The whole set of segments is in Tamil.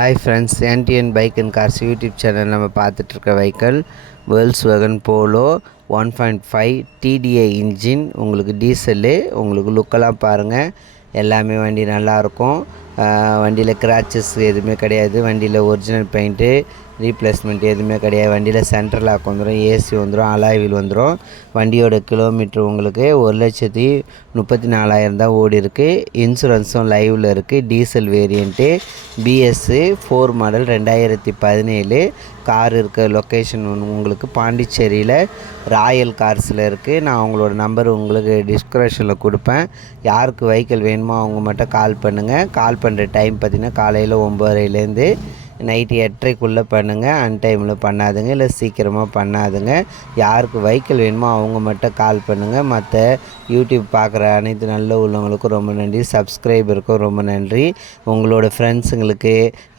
Hi friends, NTN bike and cars YouTube channel நம்ம பார்த்துட்ருக்க வெஹிக்கிள் வேல்ஸ்வேகன் போலோ 1.5 டிடிஐ இன்ஜின். உங்களுக்கு டீசலு. உங்களுக்கு லுக்கெல்லாம் பாருங்கள், எல்லாமே வண்டி நல்லாயிருக்கும். வண்டியில் கிராச்சஸ் எதுவுமே கிடையாது. வண்டியில் ஒரிஜினல் பெயிண்ட்டு ரீப்ளேஸ்மெண்ட் எதுவுமே கிடையாது. வண்டியில் சென்ட்ரல் லாக் வந்துடும், ஏசி வந்துடும், அலாய் வீல் வந்துடும். வண்டியோட கிலோமீட்ரு உங்களுக்கு 1,34,000 தான் ஓடி இருக்குது. இன்சூரன்ஸும் லைவில் இருக்குது. Diesel variant, பிஎஸ்ஸு 4 model 2017. கார் இருக்க லொக்கேஷன் உங்களுக்கு பாண்டிச்சேரியில் ராயல் கார்ஸில் இருக்குது. நான் அவங்களோட நம்பர் உங்களுக்கு டிஸ்கிரிப்ஷனில் கொடுப்பேன். யாருக்கு வெஹிக்கிள் வேணுமோ அவங்க மட்டும் கால் பண்ணுங்கள். கால் பண்ணுற டைம் பார்த்திங்கன்னா காலையில் 9:30லேருந்து நைட்டு 8:30க்குள்ளே பண்ணுங்கள். அன்டைமில் பண்ணாதுங்க, இல்லை சீக்கிரமாக பண்ணாதுங்க. யாருக்கு வெஹிக்கிள் வேணுமோ அவங்க மட்டும் கால் பண்ணுங்கள். மற்ற யூடியூப் பார்க்குற அனைத்து நல்ல உள்ளவங்களுக்கும் ரொம்ப நன்றி. சப்ஸ்கிரைபருக்கும் ரொம்ப நன்றி. உங்களோட ஃப்ரெண்ட்ஸுங்களுக்கு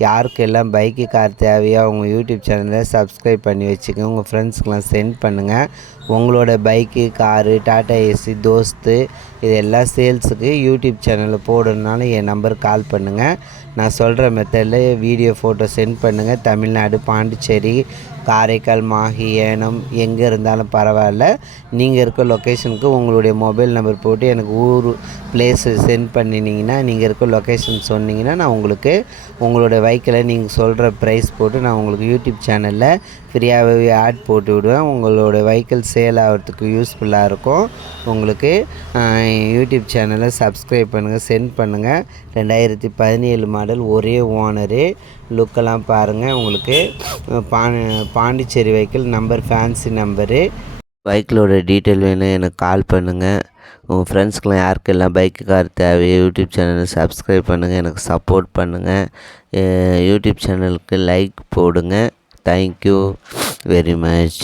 யாருக்கெல்லாம் பைக்கு கார் தேவையோ அவங்க யூடியூப் சேனலை சப்ஸ்கிரைப் பண்ணி வச்சுக்கோங்க. உங்கள் ஃப்ரெண்ட்ஸுக்கெலாம் சென்ட் பண்ணுங்கள். உங்களோட பைக்கு, காரு, டாடா ஏசி, தோஸ்து இதெல்லாம் சேல்ஸுக்கு யூடியூப் சேனலில் போடுறதுனால என் நம்பருக்கு கால் பண்ணுங்கள். நான் சொல்கிற மெத்தடில் வீடியோ ஃபோட்டோ சென்ட் பண்ணுங்கள். தமிழ்நாடு, பாண்டிச்சேரி, காரைக்கால், மாஹி, ஏனம் எங்கே இருந்தாலும் பரவாயில்ல. நீங்கள் இருக்க லொக்கேஷனுக்கு உங்களுடைய மொபைல் நம்பர் போட்டு எனக்கு ஊர் பிளேஸு சென்ட் பண்ணினீங்கன்னா, நீங்கள் இருக்க லொக்கேஷன் சொன்னீங்கன்னா நான் உங்களுக்கு உங்களோட வெஹிக்கிளை நீங்கள் சொல்கிற ப்ரைஸ் போட்டு நான் உங்களுக்கு யூடியூப் சேனலில் ஃப்ரீயாகவே ஆட் போட்டு விடுவேன். உங்களோட வெஹிக்கிள் சேல் ஆகிறதுக்கு யூஸ்ஃபுல்லாக இருக்கும். உங்களுக்கு யூடியூப் சேனலை சப்ஸ்கிரைப் பண்ணுங்கள், சென்ட் பண்ணுங்கள். 2017 மாடல், ஒரே ஓனரு. லுக்கெல்லாம் பாருங்கள். உங்களுக்கு Pondicherry vehicle number, fancy number. பைக்கிலோட டீட்டெயில் வேணும் எனக்கு கால் பண்ணுங்கள். உங்கள் ஃப்ரெண்ட்ஸ்க்கெலாம் யாருக்கெல்லாம் பைக்கு கார் தேவையோ யூடியூப் சேனலை சப்ஸ்கிரைப் பண்ணுங்கள், எனக்கு சப்போர்ட் பண்ணுங்கள். யூடியூப் சேனலுக்கு லைக் போடுங்க. Thank you very much.